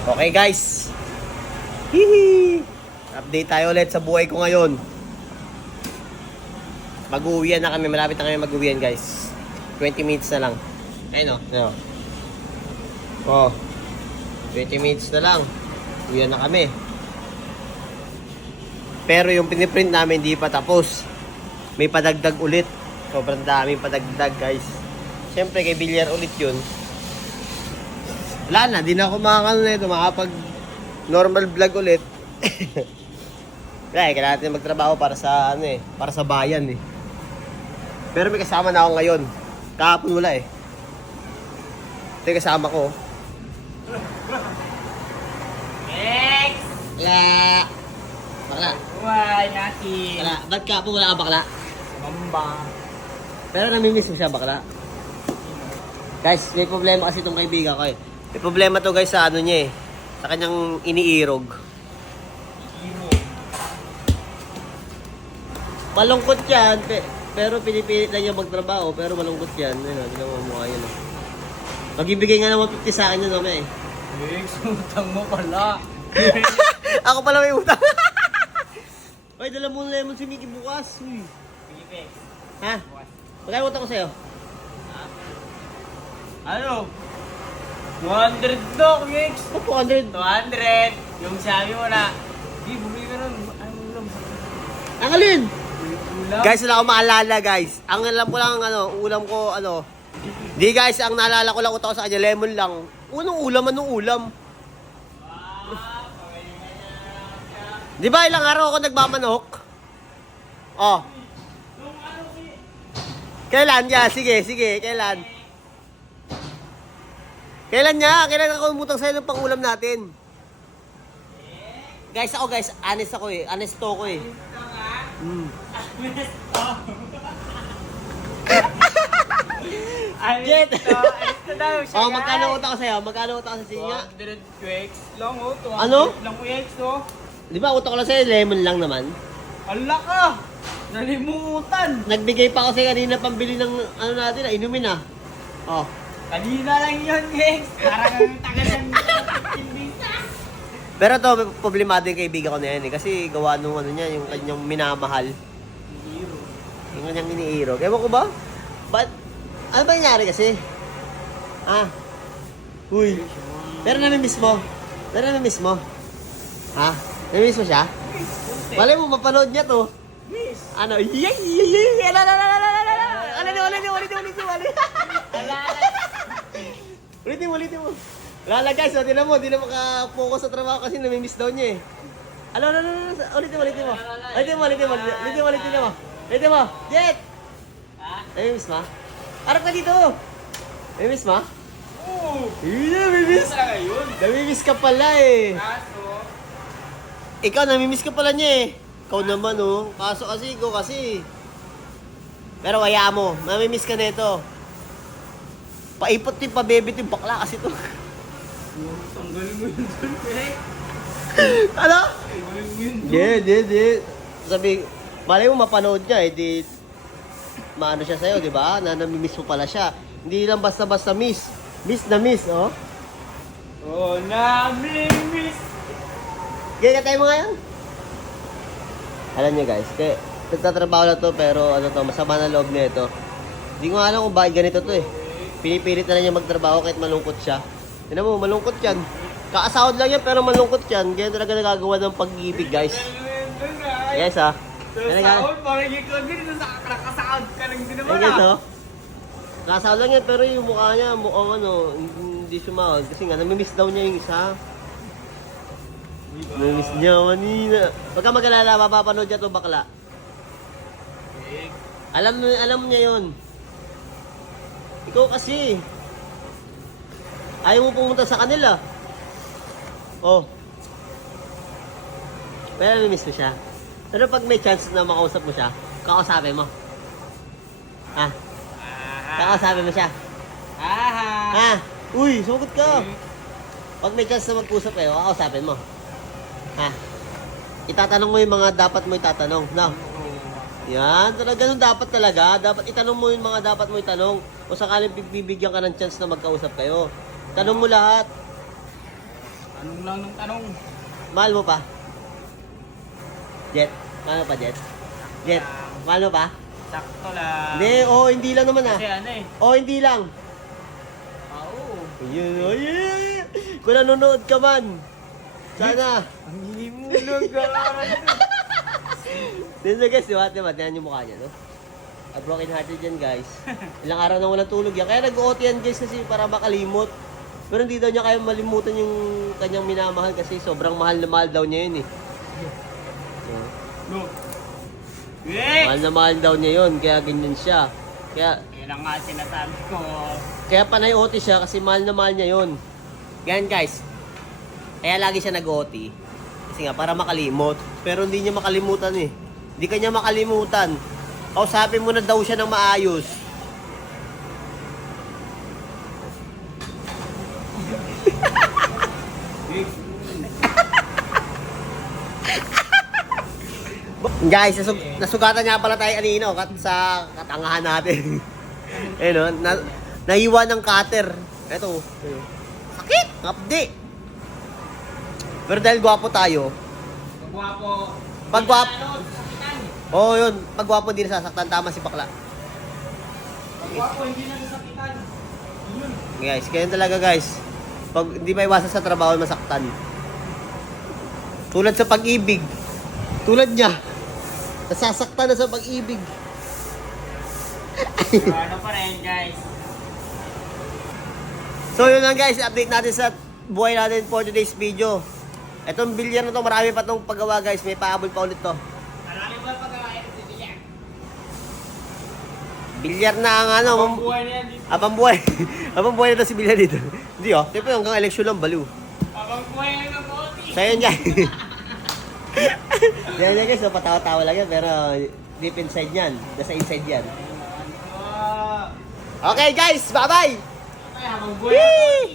Okay guys, hihi, update tayo ulit sa buhay ko ngayon. Mag-uwian na kami, malapit na kami mag-uwian guys. 20 minutes na lang. Ayun o. Oh, 20 minutes na lang. Uwian na kami. Pero yung piniprint namin hindi pa tapos. May padagdag ulit. Sobrang daming padagdag guys. Siyempre kay Bilyar ulit yun. Wala na, di na ako makapag normal vlog ulit. Kaya kailangan natin magtrabaho para sa para sa bayan eh. Pero may kasama na ako ngayon. Kahapon wala eh. Ito yung kasama ko. Next! Bakla! Bakla! Why, natin? Bakla! Ba't kahapon wala ka bakla? Mamba. Pero namimiss mo siya bakla. Guys, may problema kasi itong kaibigan ko eh. May problema to guys sa ano niya eh. Sa kanyang iniirog. Malungkot yan. Pero pinipilit lang niya magtrabaho. Pero malungkot yan. Ayun, hindi naman mukha yun. Mag-ibigay nga naman 50 sa akin yun, okay? Next, utang mo pala. Ako pala may utang. Ay, dala mo lemon si Mickey bukas. Uy. Pilipex. Ha? Magkano utang ko sa'yo? Ano? 200 do, Nex. Oh, 400. 200. Yung sabi mo na, di, bumili ka nun. Ano ulam? Ang alin? Ulam? Guys, wala akong maalala guys. Ang alam ko lang, ulam ko, Di guys, ang naalala ko lang utak ko sa kanya, lemon lang. Anong ulam? Di ba ilang araw ako nagmamanok? Oh. Kailan niya? Sige, kailan? Kailan ako umutang sa'yo ng pang-ulam natin? Guys, honest ako eh. Honesto ko eh. Jet! Ito daw siya. Oh, magkano utang ko sa'yo? Magkano utang ko sa sinya? 200 Quex lang, oh. 200 Ano? lang, Quex, oh. Di ba utang ko lang sa'yo, lemon lang naman? Ala ka! Nalimutan! Nagbigay pa kasi kanina pambili ng natin, inumin ah. Oh. Kanina lang yun, Quex. Parang ang tagal ng bisa. Pero to, may problemado yung kaibigan ko na yan eh. Kasi gawa nung niya, yung kanyang minamahal. Yung kanyang iniirog. Ewan ko ba? Ano ba nangyari kasi? Uy. Pero namimiss mo? Ha? Namimiss mo siya? Malay mo, mapanood niya to. Miss! Ano? Yay! Ulitin mo. Lala guys, di na maka-focus sa trabaho kasi namimiss daw niya eh. Ulitin mo. Jet! Namimiss mo? Harap ka dito! Namimiss mo? Oo! Namimiss! Talaga yun? Namimiss ka pala eh. Kaso, Ikaw, namimiss ka pala niya eh. Ikaw naman oh. Kaso kasi. Pero hayaan mo, namimiss ka nito. Paipot din, pabebe din, bakla kasi to. tanggalin mo yun dun, Quex. Ano? Tanggalin mo yun dun. Di. Sabi, malay mo mapanood niya eh, di maano siya sa'yo, di ba? Na namimiss mo pala siya. Hindi lang basta-basta miss. Miss na miss, oh. Oh, namimiss. Ganyan tayo mo ngayon. Alam niyo guys, nagtatrabaho na to pero masama na loob niya ito. Hindi ko alam kung bakit ganito to eh. Pinipilit na lang niya magtrabaho kahit malungkot siya. Tignan mo, malungkot yan. Kaasahod lang yan pero malungkot yan. Ganyan talaga nagagawa ng pag-ibig guys. Yes ah. Sahod, parang ikaw din, nakasahod ka lang din naman Ganyan oh. Kaasahod lang yan pero yung mukha niya, mukhang hindi sumahod. Kasi nga, namimiss daw niya yung isa. Namimiss niya kanina. Pagka mag-alala, mapapanood niya to bakla. Alam niya yon. Ikaw kasi. Ayaw mo pumunta sa kanila. Oh. Pero namimiss mo siya. Pero pag may chance na makausap mo siya, kakausapin mo. Ha? Kakausapin mo siya. Ha? Uy, sumagot ka. Pag may chance na mag-usap kayo, kakausapin mo. Ha? Itatanong mo yung mga dapat mo itatanong. No? Yan, ganun dapat talaga. Dapat itanong mo yung mga dapat mo itanong. O sakaling bibigyan ka ng chance na magkausap kayo. Tanong mo lahat. Tanong lang ng tanong. Mahal mo pa? Jet? Mahal mo pa, Jet? Jet? Mahal mo pa? Sakto lang. Hindi, hindi lang naman ah. Kasi ano eh. Hindi lang. Oo. Ayun, ayun. Kung nanonood ka man. Sana. Ang hili mo lang Dito guys, diba? Tingnan yung mukha niya, no? Broken hearted yan, guys. Ilang araw na walang tulog yan. Kaya nag-OT yan, guys, kasi para makalimot. Pero hindi daw niya kaya malimutan yung kanyang minamahal kasi sobrang mahal na mahal daw niya yun eh. No. Mahal na mahal daw niya yun, kaya ganyan siya. Kaya Yun ang nga sinasabi ko. panay OT siya kasi mahal na mahal niya yun. Ganyan guys. Kaya lagi siya nag-OT. Kasi nga, para makalimot. Pero hindi niya makalimutan eh. Hindi kanya makalimutan. Kausapin mo na daw siya ng maayos. Guys, nasugatan niya pala tayo kanino sa katangahan natin. Ayun, naiwan ng cutter. Ito. Sakit! Ngapdi! Pero dahil gwapo tayo, Gwapo. Pag gwapo. Sakitan. yun, pag gwapo hindi nasasaktan, tama si bakla. Gwapo, hindi na sasakitan. Yun. Guys, ganyan talaga guys. Pag hindi may iwasan sa trabaho, masaktan. Tulad sa pag-ibig. Tulad niya. Nasasaktan na sa pag-ibig. Ano pa rin guys. So yun lang guys, update natin sa buhay natin for today's video. Itong bilyar na to, marami pa itong paggawa guys. May paabol pa ulit to. Marami ba pag-aayos dito yan? Bilyar na ang ano. Buhay na yan dito. Abang buhay. Abang buhay na to si bilyar dito. Hindi oh. Siyempre hanggang eleksyon lang, baliw. Abang buhay na ng boti. So yun guys. Yan guys, so, patawa-tawa lang yan. Pero deep inside yan. Nasa inside yan. Okay guys, bye-bye! Ay, habang buhay na to.